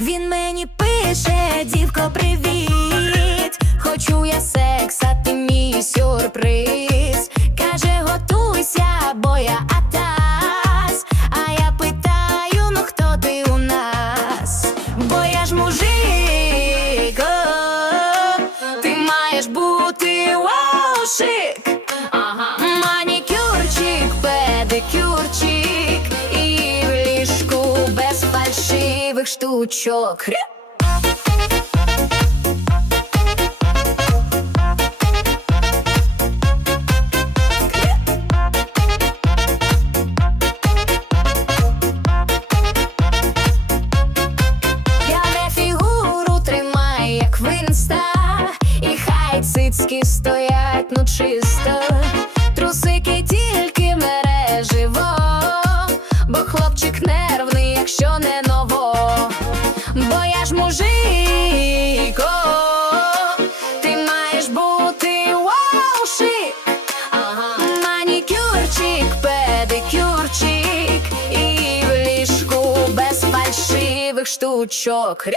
Він мені пише, дівко, привіт. Хочу я секс, а ти мій сюрприз. Каже, готуйся, бо я атас. А я питаю, ну хто ти у нас? Бо я ж мужик, ти маєш бути ваушик. Ага. Манікюрчик, педикюрчик. Штучок. Я не фігуру тримаю, як винста, і хай цицьки стоять, ну чисто. Трусики тільки мереживо, бо хлопчик нервний, штучок.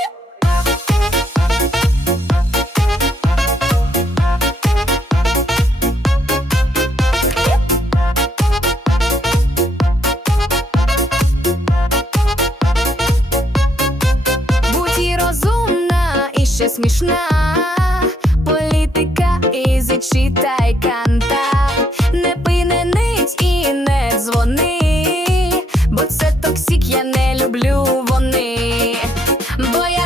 Будь і розумна і ще смішна. Політика і зачитай канта. Не пий, не нить і не дзвони. Бо це токсик, я не люблю вони.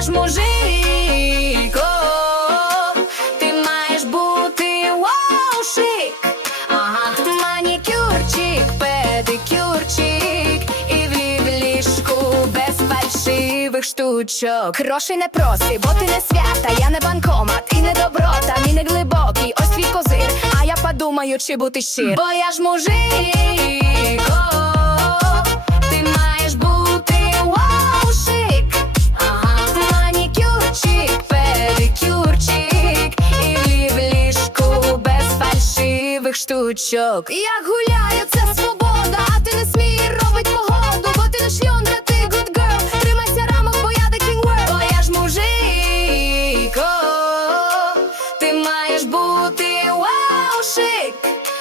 Бо я мужик, о, ти маєш бути вау, шик. Ага, манікюрчик, педикюрчик і в ліжку без фальшивих штучок. Грошей не проси, бо ти не свята, я не банкомат і не доброта, мій не глибокий, ось твій козир. А я подумаю, чи бути щир. Бо я ж мужик, фальшивих штучок. Я гуляю, це свобода, а ти не смій робить погоду, бо ти не шльондра, ти good girl. Тримайся рамок, бо я the king world. Бо я ж мужик, о, ти маєш бути вау, шик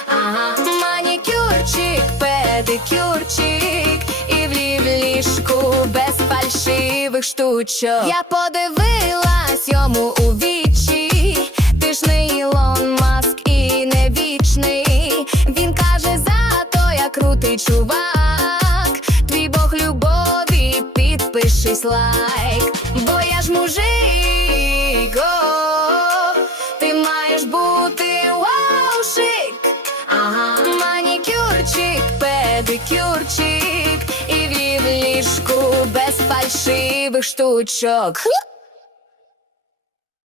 Ага, манікюрчик, педикюрчик. І в ліжку без фальшивих штучок. Я подивилась я чувак Твій Бог любові, підпишись лайк. Бо я ж мужик, о, ти маєш бути вау, шик Ага, манікюрчик, педикюрчик. І в ліжку без фальшивих штучок